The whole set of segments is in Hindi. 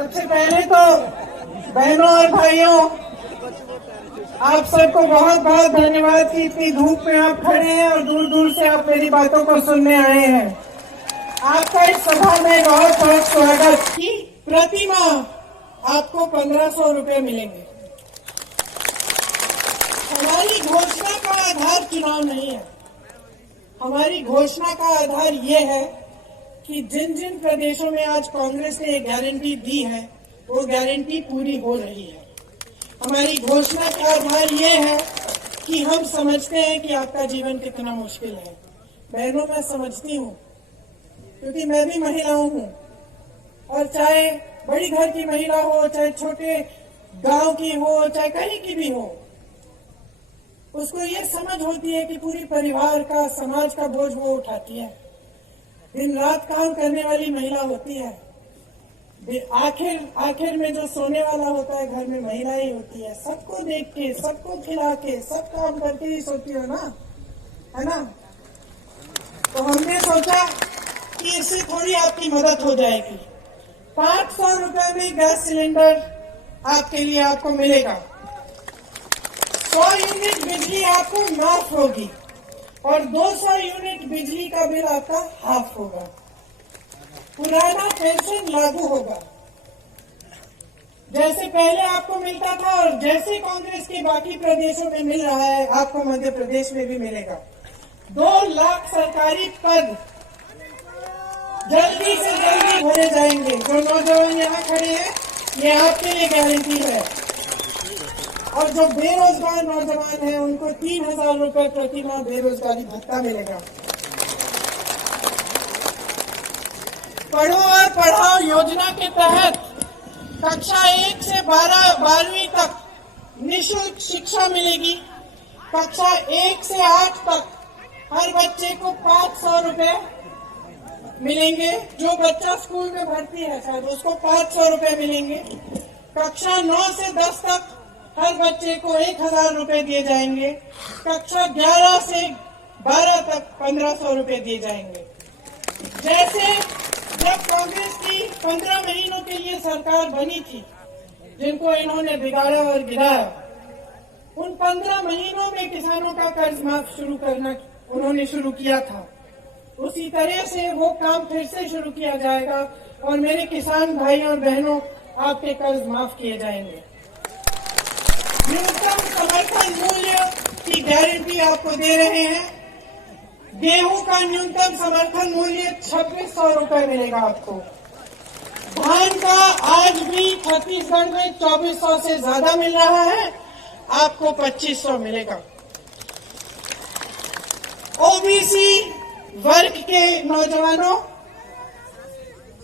सबसे पहले तो बहनों और भाइयों, आप सबको बहुत बहुत धन्यवाद कि इतनी धूप में आप खड़े हैं और दूर दूर से आप मेरी बातों को सुनने आए हैं। आपका इस सभा में बहुत बहुत स्वागत। की प्रति माह आपको 1500 रुपए मिलेंगे। हमारी घोषणा का आधार चुनाव नहीं है। हमारी घोषणा का आधार ये है कि जिन जिन प्रदेशों में आज कांग्रेस ने गारंटी दी है वो गारंटी पूरी हो रही है। हमारी घोषणा का आधार ये है कि हम समझते हैं कि आपका जीवन कितना मुश्किल है। बहनों, मैं समझती हूँ क्योंकि मैं भी महिलाओं हूँ, और चाहे बड़ी घर की महिला हो, चाहे छोटे गांव की हो, चाहे कहीं की भी हो, उसको ये समझ होती है कि पूरी परिवार का, समाज का बोझ वो उठाती है। दिन रात काम करने वाली महिला होती है। आखिर में जो सोने वाला होता है घर में महिला ही होती है। सबको देख के, सबको खिला के, सब काम करके ही सोती हो ना, है ना? तो हमने सोचा कि इससे थोड़ी आपकी मदद हो जाएगी। 500 रुपए में गैस सिलेंडर आपके लिए आपको मिलेगा। 100 यूनिट बिजली आपको माफ होगी और 200 यूनिट बिजली का बिल आपका हाफ होगा। पुराना पेंशन लागू होगा, जैसे पहले आपको मिलता था और जैसे कांग्रेस के बाकी प्रदेशों में मिल रहा है, आपको मध्य प्रदेश में भी मिलेगा। 2 लाख सरकारी पद जल्दी से जल्दी भरे जाएंगे। जो नौजवान यहाँ खड़े हैं, ये आपके लिए गारंटी है। और जो बेरोजगार नौजवान हैं, उनको 3000 रुपए प्रति माह बेरोजगारी भत्ता मिलेगा। पढ़ो और पढ़ाओ योजना के तहत कक्षा 1 से 12वीं तक निःशुल्क शिक्षा मिलेगी। कक्षा 1 से 8 तक हर बच्चे को 500 रुपए मिलेंगे। जो बच्चा स्कूल में भर्ती है शायद, उसको 500 रुपए मिलेंगे। कक्षा 9 से 10 तक हर बच्चे को 1000 रुपए दिए जाएंगे। कक्षा 11 से 12 तक 1500 रुपए दिए जाएंगे। जैसे जब कांग्रेस की 15 महीनों के लिए सरकार बनी थी, जिनको इन्होंने बिगाड़ा और गिराया, उन 15 महीनों में किसानों का कर्ज माफ करना उन्होंने शुरू किया था। उसी तरह से वो काम फिर से शुरू किया जाएगा और मेरे किसान भाई और बहनों, आपके कर्ज माफ किए जाएंगे। न्यूनतम समर्थन मूल्य की गारंटी आपको दे रहे हैं। गेहूं का न्यूनतम समर्थन मूल्य 2600 रुपए मिलेगा आपको। धान का आज भी छत्तीसगढ़ में 2400 से ज्यादा मिल रहा है, आपको 2500 मिलेगा। ओबीसी वर्ग के नौजवानों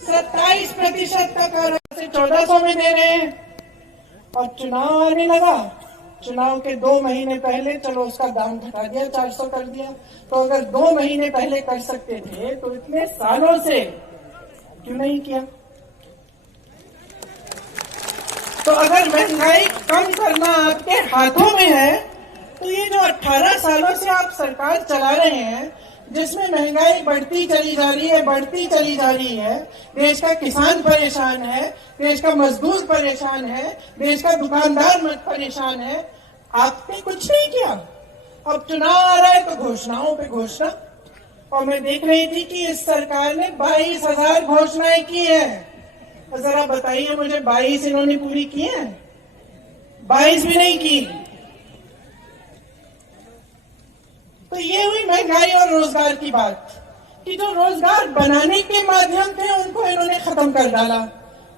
27% का कर से 1400 में दे रहे हैं। और चुनाव आने लगा, चुनाव के 2 महीने पहले चलो उसका दाम घटा दिया, 400 कर दिया। तो अगर 2 महीने पहले कर सकते थे तो इतने सालों से क्यों नहीं किया? तो अगर महंगाई कम करना आपके हाथों में है, तो ये जो 18 सालों से आप सरकार चला रहे हैं, जिसमें महंगाई बढ़ती चली जा रही है, देश का किसान परेशान है, देश का मजदूर परेशान है, देश का दुकानदार परेशान है, आपने कुछ नहीं किया। अब चुनाव आ रहा है तो घोषणाओं पे घोषणा। और मैं देख रही थी कि इस सरकार ने 22,000 घोषणाएं की है। और जरा बताइए मुझे, 22 इन्होंने पूरी की है? 22 भी नहीं की। तो ये हुई महंगाई और रोजगार की बात, कि जो रोजगार बनाने के माध्यम थे उनको इन्होंने खत्म कर डाला।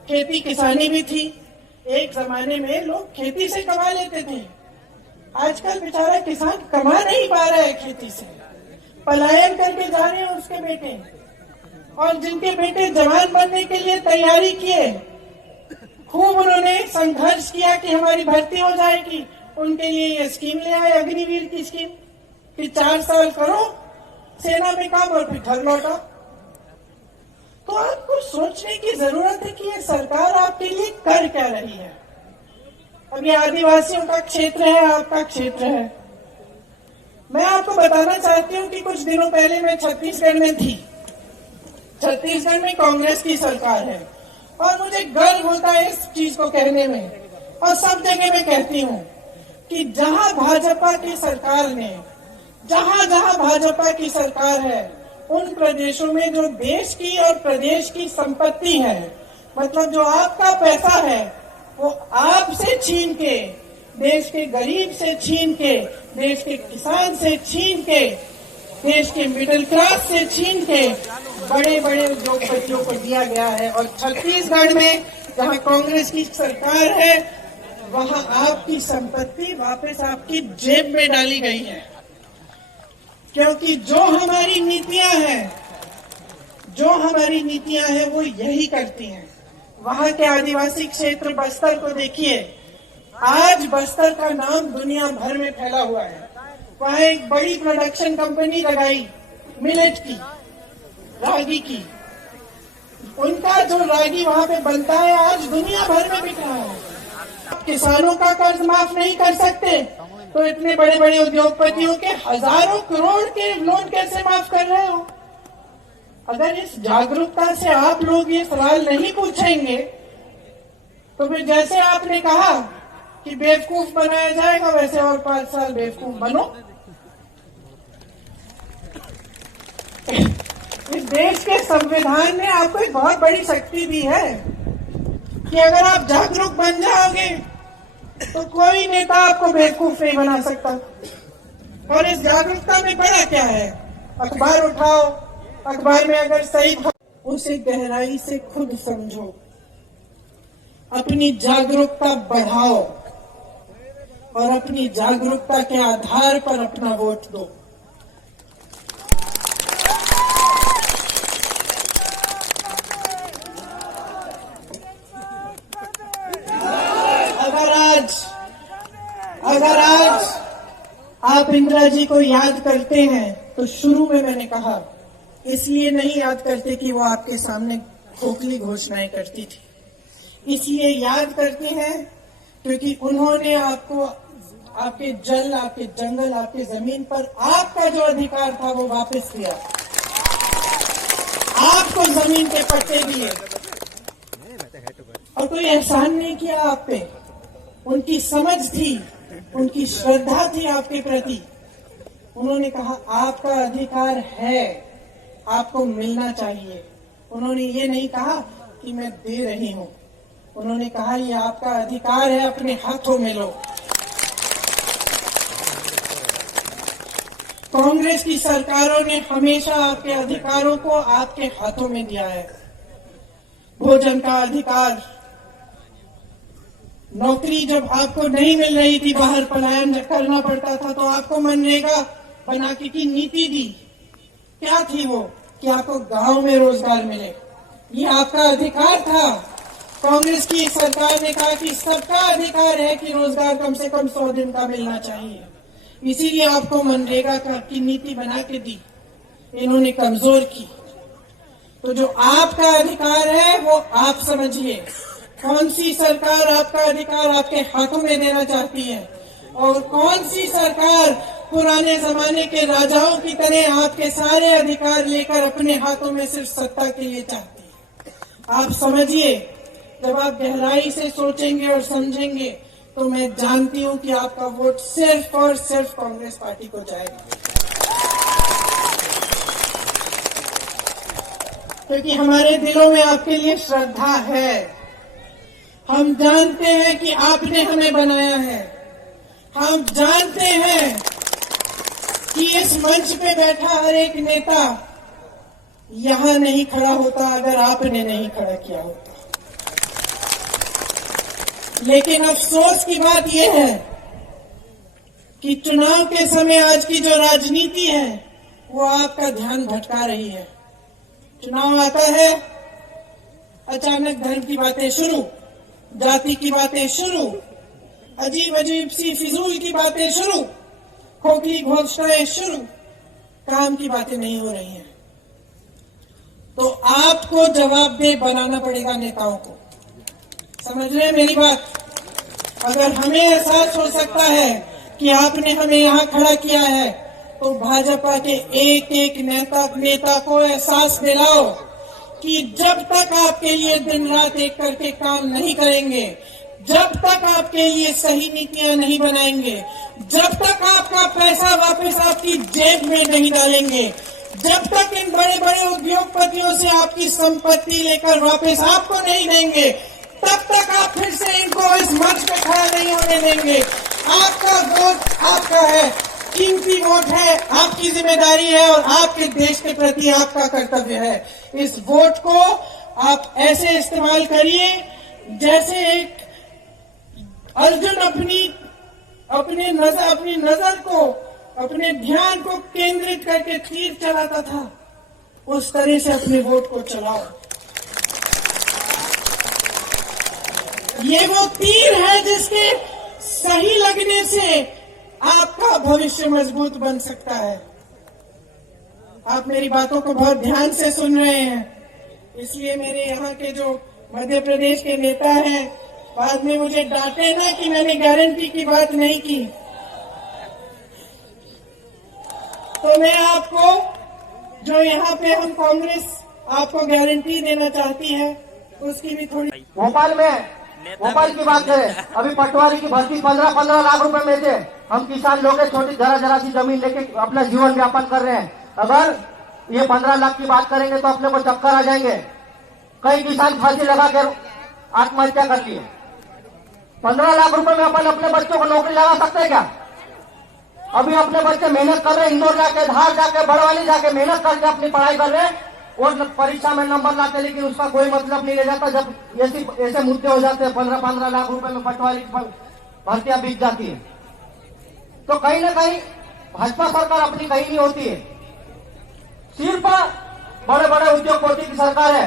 खेती किसानी भी थी। एक जमाने में लोग खेती से कमा लेते थे, आजकल बेचारा किसान कमा नहीं पा रहा है खेती से। पलायन करके जा रहे हैं उसके बेटे, और जिनके बेटे जवान बनने के लिए तैयारी किए, खूब उन्होंने संघर्ष किया कि हमारी भर्ती हो जाएगी, उनके लिए ये स्कीम ले आए, अग्निवीर की स्कीम, कि 4 साल करो सेना में काम और फिर घर लौटा। तो आपको सोचने की जरूरत है कि ये सरकार आपके लिए कर क्या रही है। अब ये आदिवासियों का क्षेत्र है, आपका क्षेत्र है। मैं आपको बताना चाहती हूँ कि कुछ दिनों पहले मैं छत्तीसगढ़ में थी। छत्तीसगढ़ में कांग्रेस की सरकार है। और मुझे गर्व होता है इस चीज को कहने में, और सब जगह मैं कहती हूँ कि जहां भाजपा की सरकार ने, जहां जहां भाजपा की सरकार है, उन प्रदेशों में जो देश की और प्रदेश की संपत्ति है, मतलब जो आपका पैसा है, वो आपसे छीन के, देश के गरीब से छीन के, देश के किसान से छीन के, देश के मिडिल क्लास से छीन के बड़े बड़े उद्योगपतियों को दिया गया है। और छत्तीसगढ़ में जहां कांग्रेस की सरकार है, वहां आपकी संपत्ति वापस आपकी जेब में डाली गई है। क्योंकि जो हमारी नीतियां हैं वो यही करती हैं। वहां के आदिवासी क्षेत्र बस्तर को देखिए, आज बस्तर का नाम दुनिया भर में फैला हुआ है। वहां एक बड़ी प्रोडक्शन कंपनी लगाई मिलेट की, रागी की। उनका जो रागी वहां पे बनता है आज दुनिया भर में बिक रहा है। आप किसानों का कर्ज माफ नहीं कर सकते तो इतने बड़े बड़े उद्योगपतियों के हजारों करोड़ के लोन कैसे माफ कर रहे हो? अगर इस जागरूकता से आप लोग ये सवाल नहीं पूछेंगे तो फिर जैसे आपने कहा कि बेवकूफ बनाया जाएगा, वैसे और 5 साल बेवकूफ बनो। इस देश के संविधान ने आपको एक बहुत बड़ी शक्ति दी है कि अगर आप जागरूक बन जाओगे तो कोई नेता आपको बेवकूफ नहीं बना सकता। और इस जागरूकता में बड़ा क्या है? अखबार उठाओ, अखबार में अगर सही उसे गहराई से खुद समझो, अपनी जागरूकता बढ़ाओ और अपनी जागरूकता के आधार पर अपना वोट दो। अगर आज आप इंदिरा जी को याद करते हैं तो शुरू में मैंने कहा इसलिए नहीं याद करते कि वो आपके सामने खोखली घोषणाएं करती थी, इसलिए याद करते हैं क्योंकि उन्होंने आपको आपके जल, आपके जंगल, आपके जमीन पर आपका जो अधिकार था वो वापस दिया, आपको जमीन के पट्टे दिए और कोई एहसान नहीं किया आप पे। उनकी समझ थी, उनकी श्रद्धा थी आपके प्रति। उन्होंने कहा आपका अधिकार है, आपको मिलना चाहिए। उन्होंने ये नहीं कहा कि मैं दे रही हूं, उन्होंने कहा ये आपका अधिकार है, अपने हाथों में लो। कांग्रेस की सरकारों ने हमेशा आपके अधिकारों को आपके हाथों में दिया है। भोजन का अधिकार, नौकरी जब आपको नहीं मिल रही थी, बाहर पलायन करना पड़ता था, तो आपको मनरेगा बना के की नीति दी। क्या थी वो? कि आपको गांव में रोजगार मिले, ये आपका अधिकार था। कांग्रेस की सरकार ने कहा कि सबका अधिकार है कि रोजगार कम से कम 100 दिन का मिलना चाहिए, इसीलिए आपको मनरेगा की नीति बना के दी, इन्होंने कमजोर की। तो जो आपका अधिकार है वो आप समझिए, कौन सी सरकार आपका अधिकार आपके हाथों में देना चाहती है और कौन सी सरकार पुराने जमाने के राजाओं की तरह आपके सारे अधिकार लेकर अपने हाथों में सिर्फ सत्ता के लिए चाहती है। आप समझिए, जब आप गहराई से सोचेंगे और समझेंगे तो मैं जानती हूं कि आपका वोट सिर्फ और सिर्फ कांग्रेस पार्टी को जाएगा, क्योंकि हमारे दिलों में आपके लिए श्रद्धा है। हम जानते हैं कि आपने हमें बनाया है, हम जानते हैं कि इस मंच पे बैठा हर एक नेता यहां नहीं खड़ा होता अगर आपने नहीं खड़ा किया होता। लेकिन अफसोस की बात यह है कि चुनाव के समय आज की जो राजनीति है वो आपका ध्यान भटका रही है। चुनाव आता है, अचानक धर्म की बातें शुरू, जाति की बातें शुरू, अजीब अजीब सी फिजूल की बातें शुरू, खोखली घोषणाएं शुरू, काम की बातें नहीं हो रही हैं। तो आपको जवाबदेह बनाना पड़ेगा नेताओं को। समझ रहे हैं मेरी बात? अगर हमें एहसास हो सकता है कि आपने हमें यहाँ खड़ा किया है तो भाजपा के एक एक नेता को एहसास दिलाओ कि जब तक आपके लिए दिन रात एक करके काम नहीं करेंगे, जब तक आपके लिए सही नीतियां नहीं बनाएंगे, जब तक आपका पैसा वापस आपकी जेब में नहीं डालेंगे, जब तक इन बड़े बड़े उद्योगपतियों से आपकी संपत्ति लेकर वापस आपको नहीं देंगे, तब तक आप फिर से इनको इस मंच पे खड़ा नहीं होने देंगे। आपका वोट आपका है, कीमती वोट है, आपकी जिम्मेदारी है और आपके देश के प्रति आपका कर्तव्य है। इस वोट को आप ऐसे इस्तेमाल करिए जैसे एक अर्जुन अपनी नजर को, अपने ध्यान को केंद्रित करके तीर चलाता था, उस तरह से अपने वोट को चलाओ। ये वो तीर है जिसके सही लगने से आपका भविष्य मजबूत बन सकता है। आप मेरी बातों को बहुत ध्यान से सुन रहे हैं, इसलिए मेरे यहाँ के जो मध्य प्रदेश के नेता हैं बाद में मुझे डांटे ना कि मैंने गारंटी की बात नहीं की। तो मैं आपको, जो यहाँ पे हम कांग्रेस आपको गारंटी देना चाहती है, उसकी भी थोड़ी। भोपाल की बात करें, अभी पटवारी की भर्ती 15-15 लाख रुपए में से हम किसान लोग छोटी जरा सी जमीन लेके अपना जीवन व्यापन कर रहे हैं। अगर ये 15 लाख की बात करेंगे तो अपने को चक्कर आ जाएंगे। कई किसान फांसी लगा कर आत्महत्या कर लिए। 15 लाख रुपए में अपन अपने बच्चों को नौकरी लगा सकते हैं क्या? अभी अपने बच्चे मेहनत कर रहे हैं, इंदौर जाके, धार जाके, बड़वानी जाके मेहनत करके अपनी पढ़ाई कर रहे हैं और परीक्षा में नंबर लाते, लेकिन उसका कोई मतलब नहीं रह जाता जब ऐसे मुद्दे हो जाते हैं। 15-15 लाख रुपए में पटवारी भर्तियां बिक जाती है। तो कहीं ना कहीं भाजपा सरकार अपनी कहीं नहीं होती है। सिर्फ बड़े बड़े उद्योगपति की सरकार है,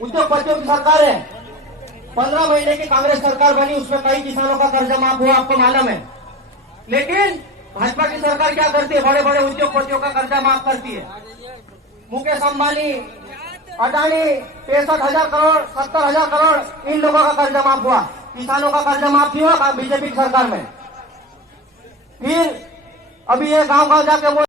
उद्योगपतियों की सरकार है। 15 महीने की कांग्रेस सरकार बनी, उसमें कई किसानों का कर्जा माफ हुआ, आपको मालूम है। लेकिन भाजपा की सरकार क्या करती है? बड़े बड़े उद्योगपतियों का कर्जा माफ करती है। मुकेश अंबानी, अडानी 65,000 करोड़, 70,000 करोड़ इन लोगों का कर्जा माफ हुआ। किसानों का कर्जा माफ नहीं हुआ बीजेपी की सरकार में। फिर अभी ये गांव गांव जाके वो